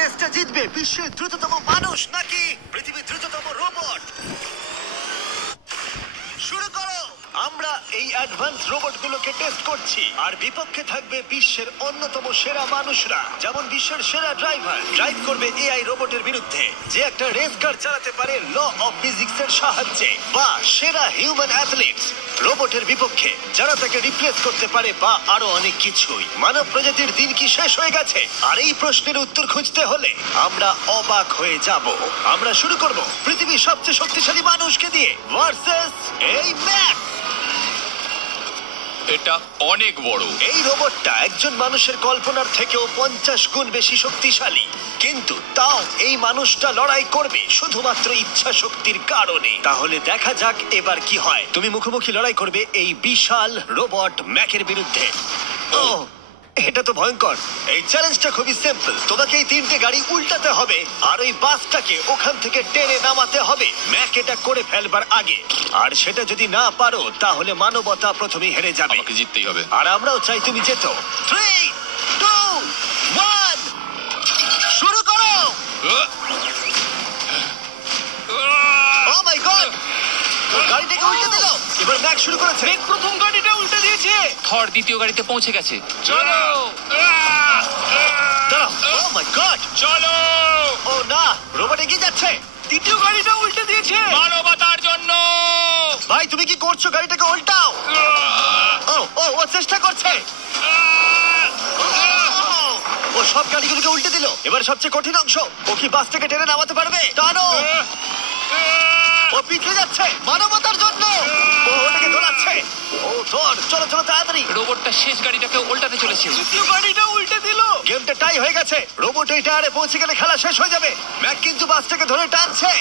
রেসটা জিতবে বিশ্বের দ্রুততম মানুষ নাকি পৃথিবীর দ্রুততম রোবট? শুরু করো। আমরা এই অ্যাডভান্স রোবটগুলোকে টেস্ট করছি আর বিপক্ষে থাকবে বিশ্বের অন্যতম সেরা মানুষরা, যেমন বিশ্বের সেরা ড্রাইভার ড্রাইভ করবে এআই রোবটের বিরুদ্ধে যে একটা রেস কার চালাতে পারে ল অফ ফিজিক্সের সাহায্যে, বা সেরা হিউম্যান অ্যাথলিটস রোবটের বিপক্ষে যারা তাকে রিপ্লেস করতে পারে, বা আরো অনেক কিছুই। মানব প্রজাতির দিন কি শেষ হয়ে গেছে? আর এই প্রশ্নের উত্তর খুঁজতে হলে আমরা অবাক হয়ে যাব। আমরা শুরু করব পৃথিবীর সবচেয়ে শক্তিশালী মানুষকে দিয়ে ভার্সেস এই ম্যাক। এটা অনেক বড়। এই রোবটটা একজন মানুষের কল্পনার থেকেও 50 গুণ বেশি শক্তিশালী, কিন্তু তাও এই মানুষটা লড়াই করবে শুধুমাত্র ইচ্ছা শক্তির কারণে। তাহলে দেখা যাক এবার কি হয়। তুমি মুখোমুখি লড়াই করবে এই বিশাল রোবট ম্যাকের বিরুদ্ধে। ও, এটা তো ভয়ঙ্কর। এই চ্যালেঞ্জটা খুবই সিম্পল। তোমাকে এই 3টে গাড়ি উল্টাতে হবে আর ওই বাসটাকে ওখান থেকে টেনে নামাতে হবে ম্যাক এটা করে ফেলবার আগে। আর সেটা যদি না পারো তাহলে মানবতা প্রথমেই হেরে যাবে। আমাকে জিততেই হবে। আর আমরাও চাই তুমি যেতো। 3, 2, 1 শুরু করো। ও মাই গড, গাড়িটাকে উল্টে দিল। এবার ম্যাক শুরু করেছে। প্রথম গাড়িটা উল্টে দিয়েছে। থর দ্বিতীয় গাড়িতে পৌঁছে গেছে। চলো দাঁড়াও। ও মাই গড, চলো ও না, রোবট এগিয়ে যাচ্ছে। দ্বিতীয় গাড়িটা উল্টে দিয়েছে। মানবতার জন্য। ভাই তুমি কি করছো? গাড়িটাকে উল্টাও। ও ও ও চেষ্টা করছে। ও সব গাড়িগুলোকে উল্টে দিল। এবার সবচেয়ে কঠিন অংশ, ও কি বাস থেকে টেনে নামাতে পারবে? টানো। ও পিছিয়ে যাচ্ছে। মানবতার জন্য ও ওটাকে দোলাচ্ছে। ও ধর, চলো চলো তাড়াতাড়ি। রোবটটা শেষ গাড়িটাকে উল্টাতে চলেছে। দ্বিতীয় গাড়িটা উল্টে দিল। গেমটা টাই হয়ে গেছে। রোবট এই টায়ারে পৌঁছে গেলে খেলা শেষ হয়ে যাবে। ম্যাক কিন্তু বাসটাকে ধরে টানছে।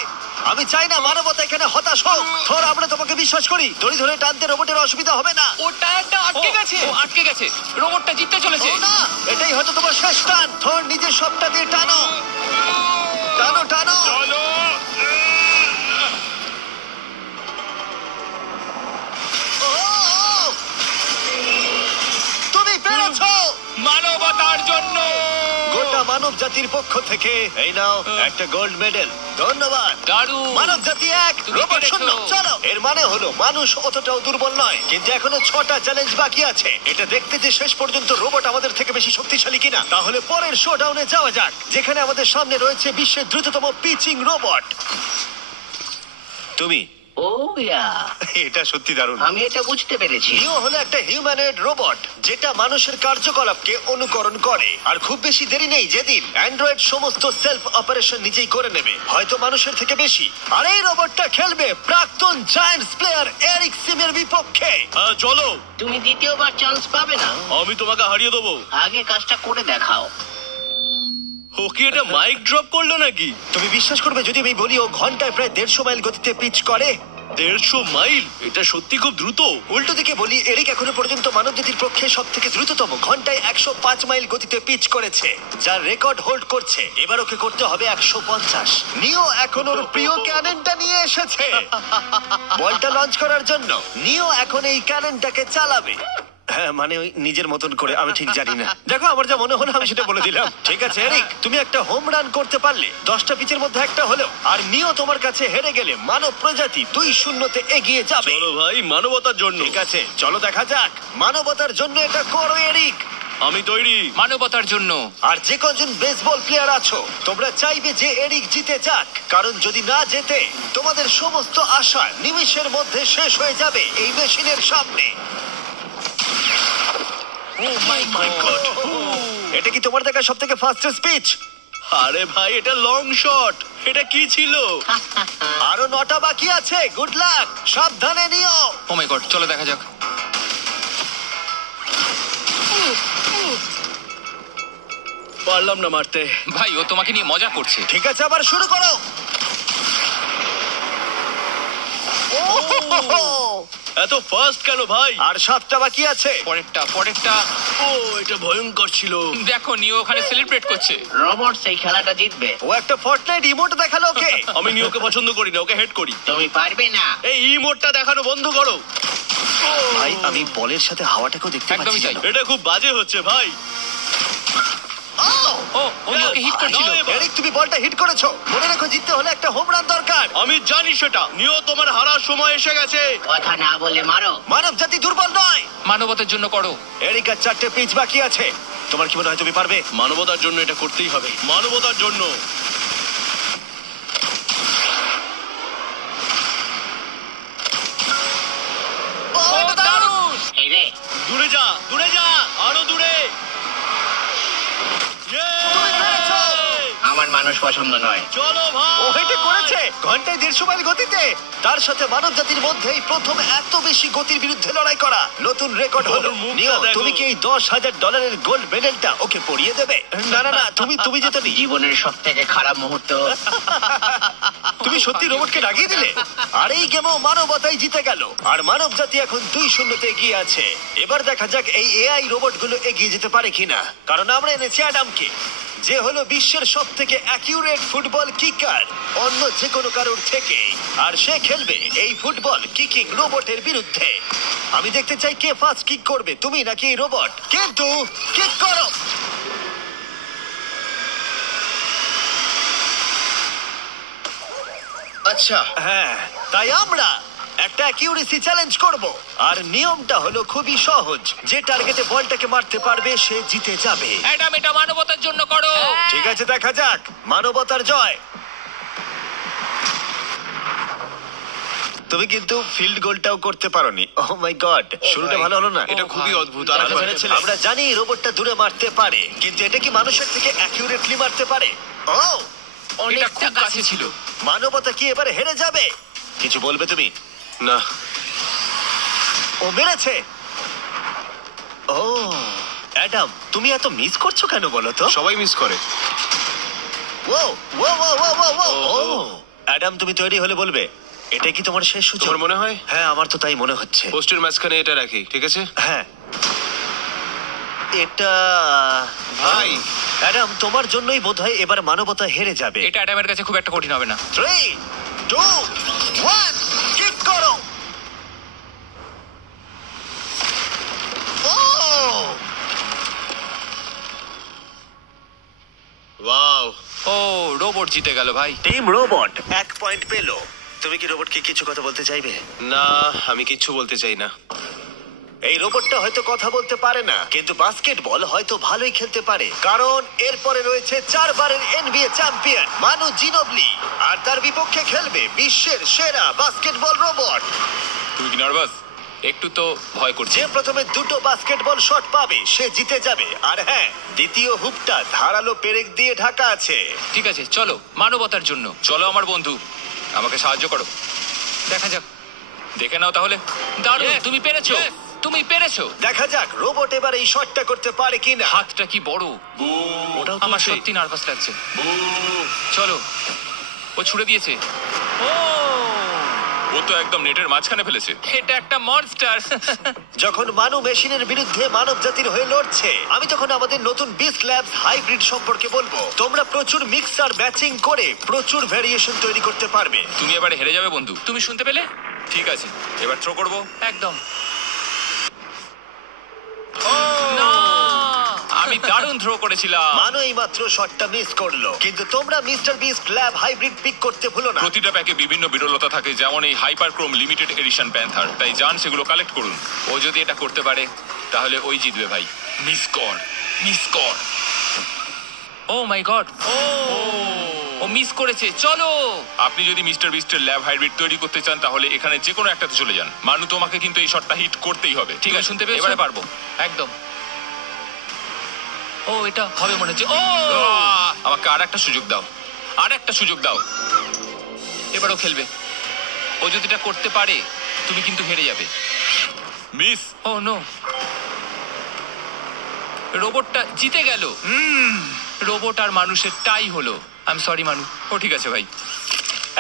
আমি চাই না মানবতা এখানে হতাশ হোক। ধর, আমরা তোমাকে বিশ্বাস করি। দড়ি ধরে টানতে রোবটের অসুবিধা হবে না। ও টায়ারটা আটকে গেছে। ও আটকে গেছে। রোবটটা জিততে চলেছে। ও না, এটাই হয়তো তোমার শেষ টান। ধর, নিজের সবটা দিয়ে টানো। টানো টানো। চলো। ও, তুমি পেরেছো। মানবতার জন্য। গোটা মানব জাতির পক্ষ থেকে এই নাও একটা গোল্ড মেডেল। ধন্যবাদ। দারুণ। মানব জাতি এক, তুমি রোবট পেরেছো। শূন্য। চলো, এর মানে হলো মানুষ অতটাও দুর্বল নয়, কিন্তু এখনো 6টা চ্যালেঞ্জ বাকি আছে। এটা দেখতে যে শেষ পর্যন্ত রোবট আমাদের থেকে বেশি শক্তিশালী কিনা। তাহলে পরের শোডাউনে যাওয়া যাক, যেখানে আমাদের সামনে রয়েছে বিশ্বের দ্রুততম পিচিং রোবট। তুমি ও ইয়া, এটা সত্যি দারুণ। আমি এটা বুঝতে পেরেছি। নিও হলো একটা হিউম্যানয়েড রোবট যেটা মানুষের কার্যকলাপকে অনুকরণ করে। আর খুব বেশি দেরি নেই যেদিন অ্যান্ড্রয়েড সমস্ত সেলফ অপারেশন নিজেই করে নেবে, হয়তো মানুষের থেকে বেশি। আর এই রোবটটা খেলবে প্রাক্তন জায়ান্টস প্লেয়ার এরিক সিমের বিপক্ষে। চলো, তুমি দ্বিতীয়বার চান্স পাবে না। আমি তোমাকে হারিয়ে দেবো। আগে কাজটা করে দেখাও। ও কি এটা মাইক ড্রপ করলো নাকি? তুমি বিশ্বাস করবে যদি আমি বলি ও ঘন্টায় প্রায় 150 মাইল গতিতে পিচ করে? 150 মাইল? এটা সত্যি খুব দ্রুত। উল্টো দিকে বলি, এরিক এখনো পর্যন্ত মানবজাতির পক্ষে সব থেকে দ্রুততম ঘন্টায় 105 মাইল গতিতে পিচ করেছে, যার রেকর্ড হোল্ড করছে। এবার ওকে করতে হবে 150। নিও এখন ওর প্রিয় ক্যাননটা নিয়ে এসেছে বলটা লঞ্চ করার জন্য। নিও এখন এই ক্যাননটাকে চালাবে। হ্যাঁ, মানে ওই নিজের মতন করে, আমি ঠিক জানি না। দেখো, আমার যা মনে হলো আমি সেটা বলে দিলাম। ঠিক আছে এরিক, তুমি একটা হোম রান করতে পারলে 10টা পিচের মধ্যে একটা হলেও। আর নিও তোমার কাছে হেরে গেলে মানব প্রজাতি 2-0 এগিয়ে যাবে। চলো ভাই, মানবতার জন্য। ঠিক আছে, চলো দেখা যাক। মানবতার জন্য এটা করো এরিক। আমি তৈরি। মানবতার জন্য। আর যে কজন বেসবল প্লেয়ার আছো, তোমরা চাইবে যে এরিক জিতে যাক, কারণ যদি না জেতে তোমাদের সমস্ত আশা নিমেষের মধ্যে শেষ হয়ে যাবে এই মেশিনের সামনে। ও মাই গড। এটা কি তোমার দেখা সব থেকে ফাস্টেস্ট পিচ? আরে ভাই, এটা লং শট। এটা কি ছিল? আরো 9টা বাকি আছে। গুড লাক, সাবধানে নিও। ও মাই গড, চলো দেখা যাক। পারলাম না মারতে। ভাই, ও তোমাকে নিয়ে মজা করছে। ঠিক আছে, আবার শুরু করো। এত ফাস্ট কেন ভাই? আর 7টা বাকি আছে। পরেরটা। ও, এটা ভয়ঙ্কর ছিল। দেখো, নিও ওখানে সেলিব্রেট করছে। রোবট সেই খেলাটা জিতবে। ও একটা ফর্টনাইট ইমোট দেখালো ওকে। আমি নিয়োকে পছন্দ করি না, ওকে হেড করি। তুমি পারবে না। এই ইমোটটা দেখানো বন্ধ করো। ভাই, আমি বলের সাথে হাওয়াটাকেও দেখতে পাচ্ছি। একদমই তাই। জানো? এটা খুব বাজে হচ্ছে ভাই। ও নিওকে বলটাকে হিট করছিল। নাও এবার। এরিক, তুমি বলটা হিট করেছো। মনে রাখো, জিততে হলে একটা হোম রান দরকার। আমি জানি সেটা। নিও, তোমার হারার সময় এসে গেছে। কথা না বলে মারো। মানব জাতি দুর্বল নয়। মানবতার জন্য করো। এরিক, আর 4টে পিচ বাকি আছে। তোমার কি মনে হয় তুমি পারবে? মানবতার জন্য এটা করতেই হবে। মানবতার জন্য। ও, এটা দারুণ! এই রে, দূরে যা, দূরে যা, আরো দূরে। তুমি পেরেছো। আমার মানুষ পছন্দ নয়। চলো ভাই। ও এটা করেছে ঘন্টায় 150 মাইল গতিতে। তার সাথে মানব জাতির মধ্যেই প্রথম এত বেশি গতির বিরুদ্ধে লড়াই করা নতুন রেকর্ড হলো। ওর মুখটা নিও, দেখো। তুমি কি এই $10,000 গোল্ড মেডেলটা ওকে পরিয়ে দেবে? না না না, তুমি যেতে নি। জীবনের সব থেকে খারাপ মুহূর্ত। তুমি সত্যি রোবটকে ডাকিয়ে দিলে। আর এই গেমও মানবতাই জিতে গেল। আর মানব জাতি এখন 2-0 এগিয়ে আছে। এবার দেখা যাক এই এআই রোবটগুলো এগিয়ে যেতে পারে কিনা, কারণ আমরা এনেছি অ্যাডামকে, যে হলো বিশ্বের সব থেকে অ্যাকিউরেট ফুটবল কিকার অন্য যে কোনো কারোর থেকে। আর সে খেলবে এই ফুটবল কিকিং রোবটের বিরুদ্ধে। আমি দেখতে চাই কে ফার্স্ট কিক করবে, তুমি নাকি এই রোবট। কিন্তু কিক করো। আচ্ছা, হ্যাঁ, তাই আমরা একটা অ্যাকিউরেসি চ্যালেঞ্জ করব। আর নিয়মটা হলো খুবই সহজ, যে টার্গেটে বলটাকে মারতে পারবে সে জিতে যাবে। অ্যাডাম, এটা মানবতার জন্য করো। ঠিক আছে, দেখা যাক মানবতার জয়। তুমি কিন্তু ফিল্ড গোলটাও করতে পারোনি। ওহ মাই গড, শুরুটা ভাই। ভালো হলো না। এটা খুবই অদ্ভুত। আর আমরা ভেবেছিলাম- আমরা জানি রোবটটা দূরে মারতে পারে, কিন্তু এটা কি মানুষের থেকে অ্যাকিউরেটলি মারতে পারে? ও, এটা খুব কাছে ছিল। মানবতা কি এবারে হেরে যাবে? কিছু বলবে তুমি? না, ও মেরেছে। ও অ্যাডাম, তুমি এত মিস করছো কেন বলো তো? সবাই মিস করে। ও ও ও ও ও ও ও ও। অ্যাডাম, তুমি তৈরি হলে বলবে। এটা কি তোমার শেষ সুযোগ? তোমার মনে হয়? হ্যাঁ, আমার তো তাই মনে হচ্ছে। পোস্টের মাঝখানে এটা রাখি, ঠিক আছে? হ্যাঁ, এটা ভাই, অ্যাডাম, তোমার জন্যই বোধহয় এবার মানবতা হেরে যাবে। এটা অ্যাডামের কাছে খুব একটা কঠিন হবে না। 3, 2, 1, কিক করো। ও, ওয়াও। ও, রোবট জিতে গেল ভাই। টিম রোবট 1 পয়েন্ট পেল। তুমি কি রোবটকে কিছু কথা বলতে চাইবে? না, আমি কিচ্ছু বলতে চাই না। এই রোবটটা হয়তো কথা বলতে পারে না, কিন্তু বাস্কেটবল হয়তো ভালোই খেলতে পারে, কারণ এরপরে রয়েছে 4 বারের NBA চ্যাম্পিয়ন মানু জিনোবলি। আর তার বিপক্ষে খেলবে বিশ্বের সেরা বাস্কেটবল রোবট। তুমি কি নার্ভাস? একটু তো ভয় করছে। যে প্রথমে 2টো বাস্কেটবল শট পাবে সে জিতে যাবে। আর হ্যাঁ, দ্বিতীয় হুপটা ধারালো পেরেক দিয়ে ঢাকা আছে। ঠিক আছে, চলো মানবতার জন্য। চলো আমার বন্ধু, আমাকে সাহায্য করো। দেখা যাক, দেখে নাও তাহলে। দারুণ, তুমি পেরেছো, তুমি পেরেছো। দেখা যাক রোবট এবার এই শটটা করতে পারে কিনা। হাতটা কি বড়! ওটাও আমার তুলছে। সত্যি নার্ভাস লাগছে। চলো, ও ছুড়ে দিয়েছে। ও তো একদম নেটের মাঝখানে ফেলেছে। এটা একটা মনস্টার। যখন মানু মেশিনের বিরুদ্ধে মানব জাতির হয়ে লড়ছে, আমি তখন আমাদের নতুন বিস্ট ল্যাবস হাইব্রিড সম্পর্কে বলবো। তোমরা প্রচুর মিক্সার ম্যাচিং করে প্রচুর ভেরিয়েশন তৈরি করতে পারবে। তুমি এবারে হেরে যাবে বন্ধু। তুমি শুনতে পেলে? ঠিক আছে, এবার থ্রো করব। একদম। না! আমি দারুণ থ্রো করেছিলাম। মানু এই মাত্র শটটা মিস করলো, কিন্তু তোমরা mister beast lab hybrid pick করতে ভুলো না। প্রতিটা প্যাকে বিভিন্ন বিরলতা থাকে, যেমন এই হাইপারক্রোম লিমিটেড এডিশন প্যান্থার। তাই যান সেগুলো কালেক্ট করুন। ও যদি এটা করতে পারে তাহলে ওই জিতবে ভাই। মিস কর, মিস কর। ও মাই গড, ও মিস করেছে। চলো, আপনি যদি মিস্টার বিস্টের ল্যাব হাইব্রিড তৈরি করতে চান তাহলে এখানে যে কোনো একটাতে চলে যান। মানু, তোমাকে কিন্তু এই শটটা হিট করতেই হবে। ঠিক আছে, শুনতে পেয়েছো? এবারে পারবো একদম। ও, এটা হবে মনে হচ্ছে। ও, আমাকে আর একটা সুযোগ দাও, আর একটা সুযোগ দাও। এবারও খেলবে। ও যদি এটা করতে পারে তুমি কিন্তু হেরে যাবে। মিস। ও নো, রোবটটা জিতে গেল। রোবট আর মানুষের টাই হলো। আই এম সরি মানু। ও ঠিক আছে ভাই।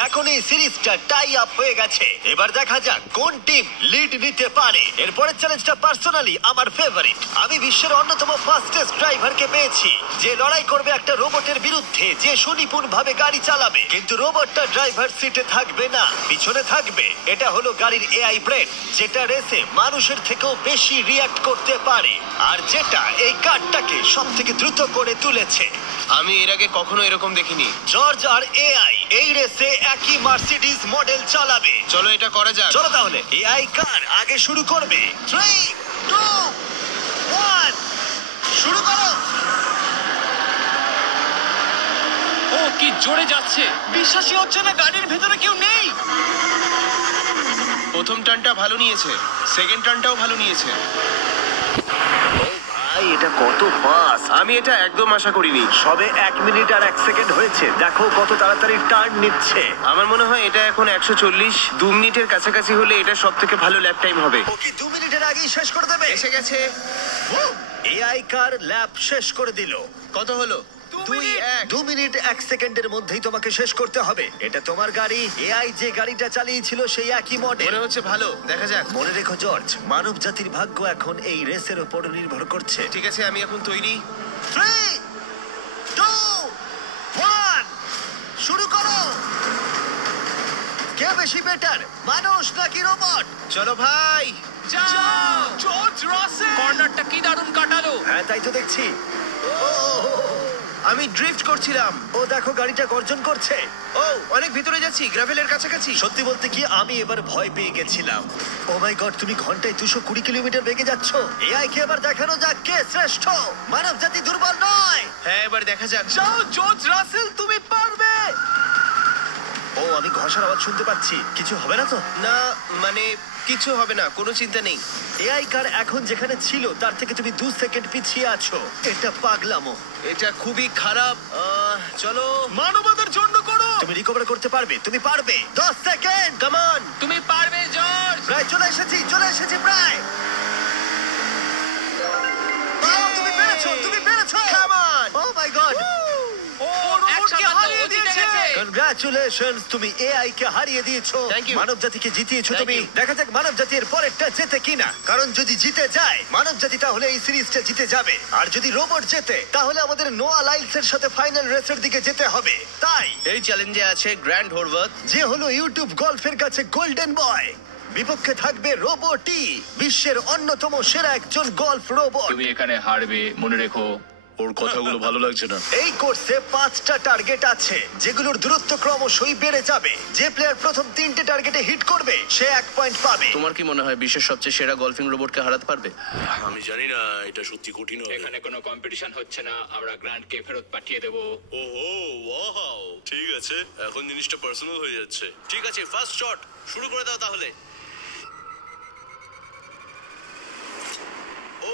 এখন এই সিরিজটা টাই আপ হয়ে গেছে। এবার দেখা যাক কোন টিম লিড নিতে পারে। এরপরের চ্যালেঞ্জটা পার্সোনালি আমার ফেভারিট। আমি বিশ্বের অন্যতম ফাস্টেস্ট ড্রাইভারকে পেয়েছি, যে লড়াই করবে একটা রোবটের বিরুদ্ধে। বিরুদ্ধে যে সুনিপুণ ভাবে গাড়ি চালাবে, কিন্তু রোবটটা ড্রাইভার সিটে থাকবে না, পিছনে থাকবে। এটা হলো গাড়ির এআই ব্রেন, যেটা রেসে মানুষের থেকেও বেশি রিয়্যাক্ট করতে পারে, আর যেটা এই কারটাকে সব থেকে দ্রুত করে তুলেছে। আমি এর আগে কখনো এরকম দেখিনি। জর্জ আর এআই এই রেসে একই মার্সিডিজ মডেল চালাবে। চলো এটা করা যাক। চলো তাহলে এআই কার আগে শুরু করবে। 3, 2, 1 শুরু করো। ও কি জোরে যাচ্ছে! বিশ্বাসই হচ্ছে না গাড়ির ভেতরে কেউ নেই। প্রথম টার্নটা ভালো নিয়েছে, সেকেন্ড টার্নটাও ভালো নিয়েছে। ভাই এটা কত ফাস্ট! আমি এটা একদম আশা করিনি। সবে 1 মিনিট আর 1 সেকেন্ড হয়েছে, দেখো কত তাড়াতাড়ি টার্ন নিচ্ছে। আমার মনে হয় এটা এখন 140। 2 মিনিটের কাছাকাছি হলে এটা সব থেকে ভালো ল্যাপ টাইম হবে। ও কি 2 মিনিটের আগেই শেষ করে দেবে? এসে গেছে। এআই কার ল্যাব শেষ করে দিল। কত হলো? 2-1। 2 মিনিট 1 সেকেন্ডের মধ্যেই তোমাকে শেষ করতে হবে। এটা তোমার গাড়ি। এআই যে গাড়িটা চালিয়েছিল সেই একই মডেল। মনে হচ্ছে ভালো, দেখা যাক। মনে রেখো জর্জ, মানব জাতির ভাগ্য এখন এই রেসের উপর নির্ভর করছে। ঠিক আছে, আমি এখন তৈরি। 3, 2, 1 শুরু করো। কে বেশি বেটার, মানুষ নাকি রোবট? চলো ভাই। জর্জ রাসেল! কর্নারটা কি দারুণ কাটালো! হ্যাঁ তাই তো দেখছি। আমি ড্রিফট করছিলাম। ও দেখো গাড়িটা গর্জন করছে। ও অনেক ভিতরে যাচ্ছি, গ্রাভেলের কাছাকাছি। সত্যি বলতে কি আমি এবার ভয় পেয়ে গেছিলাম। ও মাই গড, তুমি ঘন্টায় 220 কিলোমিটার বেগে যাচ্ছ। এআই কে এবার দেখানো যাক কে শ্রেষ্ঠ। মানব জাতি দুর্বল নয়। হ্যাঁ, এবার দেখা যাক। যাও জর্জ রাসেল, তুমি পারবে। ও আমি ঘষার আওয়াজ শুনতে পাচ্ছি, কিছু হবে না তো? না, মানে কিছু হবে না, কোনো চিন্তা নেই। এআই কার এখন যেখানে ছিল তার থেকে তুমি 2 সেকেন্ড পিছিয়ে আছো। এটা পাগলামো। এটা খুবই খারাপ। চলো। মানবতার জন্য করো। তুমি রিকভার করতে পারবে, তুমি পারবে। 10 সেকেন্ড, কাম অন। তুমি পারবে জর্জ! প্রায় চলে এসেছি প্রায়। তুমি পেরেছো, তুমি পেরেছো। Come on. O my god, ও রোবটকে হারিয়ে দিয়েছে। কনগ্রাচুলেশনস, তুমি এআই কে হারিয়ে দিয়েছো। Thank you. মানব জাতিকে জিতিয়েছো Thank তুমি। you. দেখা যাক মানব জাতির পরেরটা জেতে কিনা, কারণ যদি জিতে যায় মানব জাতি তাহলে এই সিরিজটা জিতে যাবে, আর যদি রোবট জেতে তাহলে আমাদের নোয়া লাইলসের সাথে ফাইনাল রেসের দিকে যেতে হবে। তাই এই চ্যালেঞ্জে আছে গ্র্যান্ড হোরভাত। যে হলো ইউটিউব গল্ফের কাছে গোল্ডেন বয়, বিপক্ষে থাকবে রোবটই, বিশ্বের অন্যতম সেরা একজন গল্ফ রোবট। তুমি এখানে হারবে, মনে রেখো। ওর কথাগুলো ভালো লাগছে না। এই কোর্সে 5টা টার্গেট আছে, যেগুলোর দূরত্ব ক্রমশই বেড়ে যাবে। যে প্লেয়ার প্রথম 3টে টার্গেটে হিট করবে সে 1 পয়েন্ট পাবে। তোমার কি মনে হয় বিশ্বের সবচেয়ে সেরা গলফিং রোবটকে হারাতে পারবে? আমি জানি না, এটা সত্যি কঠিন হবে। এখানে কোনো কম্পিটিশন হচ্ছে না, আমরা গ্র্যান্ডকে ফেরত পাঠিয়ে দেবো। ওহো, ওয়াও, ঠিক আছে, এখন জিনিসটা পার্সোনাল হয়ে যাচ্ছে। ঠিক আছে, ফার্স্ট শট শুরু করে দাও তাহলে। ও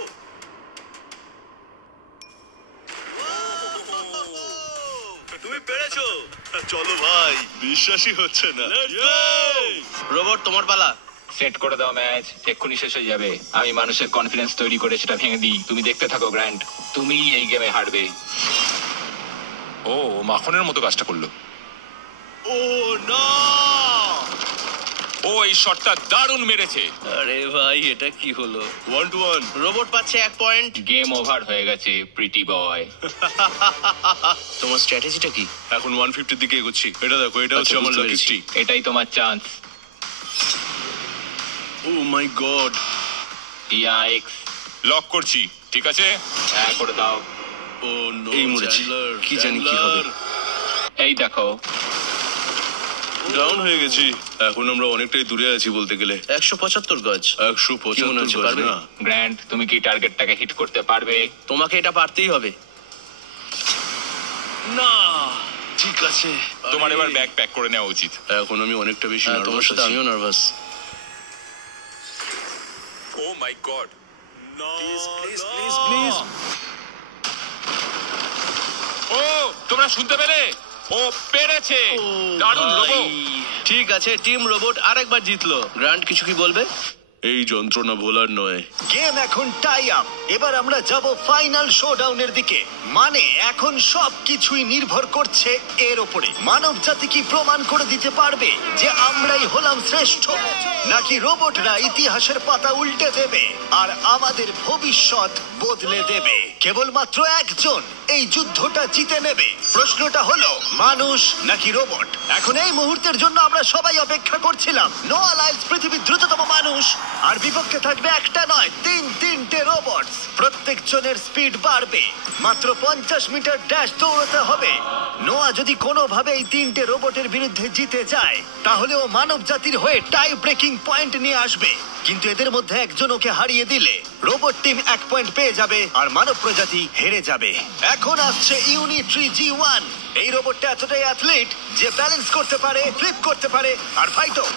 তুমি পেরেছো। চলো ভাই, বিশ্বাসই হচ্ছে না। রোবট, তোমার পালা। সেট করে দাও ম্যাচ, এক্ষুনি শেষ হয়ে যাবে। আমি মানুষের কনফিডেন্স তৈরি করে সেটা ভেঙে দিই। তুমি দেখতে থাকো গ্র্যান্ড, তুমি এই গেমে হারবে। ও মাখনের মতো কাজটা করলো। ও না, ও এই শটটা দারুণ মেরেছে। আরে ভাই, এটা কি হলো? 1-1। রোবট পাচ্ছে 1 পয়েন্ট। গেম ওভার হয়ে গেছে প্রিটি বয়। তোমার স্ট্র্যাটেজিটা কি? এখন 150 দিকে এগোচ্ছি। এটা দেখো, এটা হচ্ছে আচ্ছা, আমার বুঝতে লাকি পেরেছি। স্ট্রিক। এটাই তোমার chance. O my god. Yikes, lock করছি। ঠিক আছে, হ্যাঁ করে দাও। ও নো, এই মরেছি। কি জানি কি হবে। এই দেখো, ডাউন হয়ে গেছি। এখন আমরা অনেকটাই দূরে আছি বলতে গেলে। 175 গজ। 175 হচ্ছে, গজ পারবে? না। গ্র্যান্ড তুমি কি টার্গেটটাকে হিট করতে পারবে? তোমাকে এটা পারতেই হবে। না, ঠিক আছে। তোমার আরে, এবার ব্যাগ প্যাক করে নেওয়া উচিত। এখন আমি অনেকটা বেশি হ্যাঁ, তোমার নার্ভাস সাথে আছি। আমিও nervous. Oh my god, please please please please. ও তোমরা শুনতে পেলে? ও পেরেছে। দারুণ লোগো। ঠিক আছে, টিম রোবট আরেকবার জিতলো। গ্র্যান্ড কিছু কি বলবে? এই যন্ত্রণা ভোলার নয়। গেম এখন টাই আপ। এবার আমরা যাব ফাইনাল শোডাউনের দিকে। মানে এখন সবকিছুই নির্ভর করছে এর উপরে। মানব জাতি কি প্রমাণ করে দিতে পারবে যে আমরাই হলাম শ্রেষ্ঠ, নাকি রোবটরা ইতিহাসের পাতা উল্টে দেবে আর আমাদের ভবিষ্যৎ বদলে দেবে? কেবলমাত্র একজন এই যুদ্ধটা জিতে নেবে। প্রশ্নটা হলো মানুষ নাকি রোবট। এখন এই মুহূর্তের জন্য আমরা সবাই অপেক্ষা করছিলাম। নোয়া লাইলস পৃথিবীর দ্রুততম মানুষ, আর বিপক্ষে থাকবে একটা নয় তিনটে রোবট। প্রত্যেক জনের স্পিড বাড়বে। মাত্র 50 মিটার ড্যাশ দৌড়তে হবে। নোয়া যদি কোনোভাবে এই তিনটে রোবটের বিরুদ্ধে জিতে যায়, তাহলে ও মানব জাতির হয়ে টাই ব্রেকিং পয়েন্ট নিয়ে আসবে। কিন্তু এদের মধ্যে একজন ওকে হারিয়ে দিলে রোবট টিম 1 পয়েন্ট পেয়ে যাবে আর মানব প্রজাতি হেরে যাবে। এখন আসছে ইউনিট্রি G1। এই রোবটটা এতটাই অ্যাথলিট যে ব্যালেন্স করতে পারে, ফ্লিপ করতে পারে আর ফাইটও।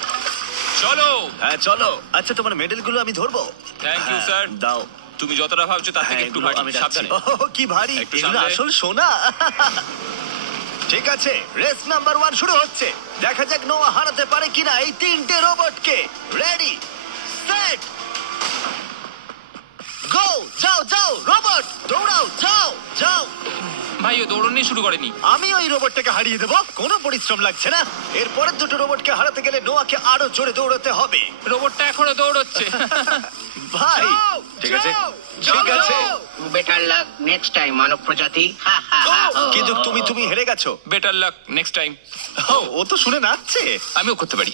চলো। হ্যাঁ চলো। আচ্ছা, তোমার মেডেলগুলো আমি ধরবো? Thank you sir. দাও। তুমি যতটা ভাবছো তার থেকে হ্যাঁ, একটু এগুলো ভারী। আমি রাখছি। সাবধানে। ওহ, কি ভারী। একটু এগুলো সামলে। আসল সোনা। ঠিক আছে, রেস নাম্বার 1 শুরু হচ্ছে। দেখা যাক নোয়া হারাতে পারে কিনা এই তিনটে রোবটকে। রেডি, সেট, গো। যাও যাও রোবট, দৌড়াও, যাও যাও। ভাই ও দৌড়নি শুরু করেনি। আমি ওই রোবটটাকে হারিয়ে দেবো, কোনো পরিশ্রম লাগছে না। এরপরের দুটো রোবটকে হারাতে গেলে নোয়াকে আরো জোরে দৌড়াতে হবে। রোবটটা এখনো দৌড়চ্ছে। ভাই যাও, ঠিক আছে, যাও, ঠিক যাও, আছে। যাও। বেটার লাক নেক্সট টাইম মানব প্রজাতি। হা, হা, হা। কিন্তু তুমি হেরে গেছো। Better luck next time. ও তো শুনে নাচছে। আমিও করতে পারি।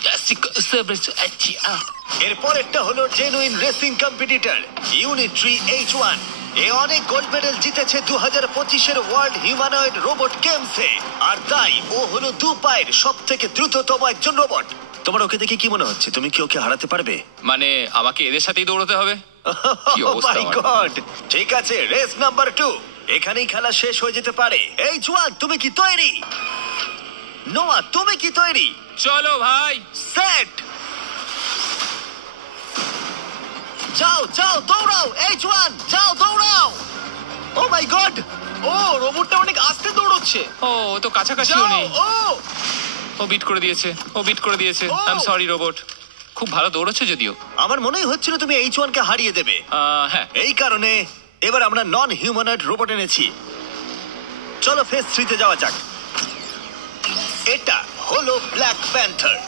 এরপরেরটা হলো genuine racing competitor Unitree H1। এ অনেক গোল্ড মেডেল জিতেছে 2025-এর ওয়ার্ল্ড হিউম্যানয়েড রোবট গেমসে, আর তাই ও হলো 2 পায়ের সব থেকে দ্রুততম একজন রোবট। তোমার ওকে দেখে কি মনে হচ্ছে? তুমি কি ওকে হারাতে পারবে? মানে আমাকে এদের সাথেই দৌড়তে হবে? কি Oh অবস্থা my আমার। God! ঠিক আছে, রেস নাম্বার 2। এখানেই খেলা শেষ হয়ে যেতে পারে। H1, তুমি কি তৈরি? নোয়া, তুমি কি তৈরি? চলো ভাই। সেট, যাও যাও দৌড়াও। H1, যাও দৌড়াও। ও মাই গড, ও রোবটটা অনেক আস্তে দৌড়চ্ছে। ও তো কাছাকাছিও যাও, নেই। ও ও বিট করে দিয়েছে। Oh! I am sorry robot. খুব ভালো দৌড়চ্ছে যদিও। আমার মনেই হচ্ছিল তুমি H1 কে হারিয়ে দেবে। হ্যাঁ। এই কারণে এবার আমরা নন হিউম্যানয়েড রোবট এনেছি। চলো ফেজ 3 তে যাওয়া যাক। এটা হলো ব্ল্যাক প্যান্থার।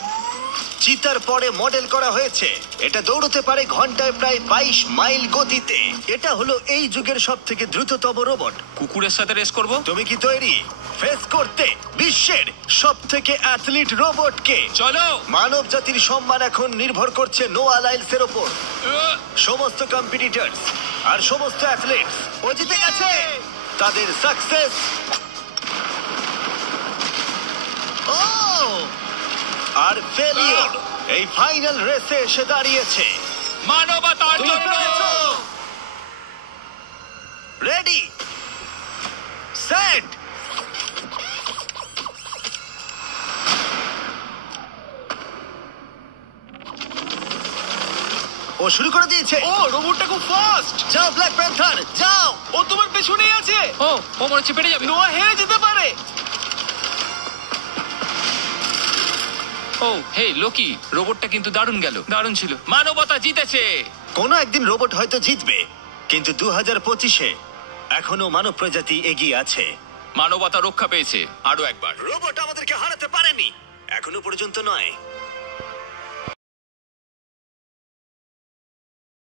চিতার পরে মডেল করা হয়েছে। এটা দৌড়তে পারে ঘন্টায় প্রায় 22 মাইল গতিতে। এটা হলো এই যুগের সব থেকে দ্রুততম রোবট। কুকুরের সাথে রেস করব। তুমি কি তৈরি ফেস করতে বিশ্বের সব থেকে অ্যাথলিট রোবটকে? চলো। মানব জাতির সম্মান এখন নির্ভর করছে নোয়া লাইলসের ওপর। সমস্ত কম্পিটিটরস আর সমস্ত অ্যাথলিটস ও জিতে গেছে। তাদের সাকসেস আর ফেলিওর এই ফাইনাল রেসে এসে দাঁড়িয়েছে। মানবতার তুমি জন্য। পেরেছো। রেডি, সেট, ও শুরু করে দিয়েছে। ও রোবটটা খুব ফাস্ট। যাও ব্ল্যাক প্যান্থার, যাও। ও তোমার পেছনেই আছে। ও মনে হচ্ছে পেরে যাবে। নোয়া হেরে যেতে পারে। ও হেই লোকি, রোবটটা কিন্তু দারুণ গেল। দারুণ ছিল। মানবতা জিতেছে। কোনো একদিন রোবট হয়তো জিতবে, কিন্তু 2025-এ এখনো মানব প্রজাতি এগিয়ে আছে। মানবতা রক্ষা পেয়েছে আরো একবার। রোবট আমাদেরকে হারাতে পারেনি, এখনো পর্যন্ত নয়।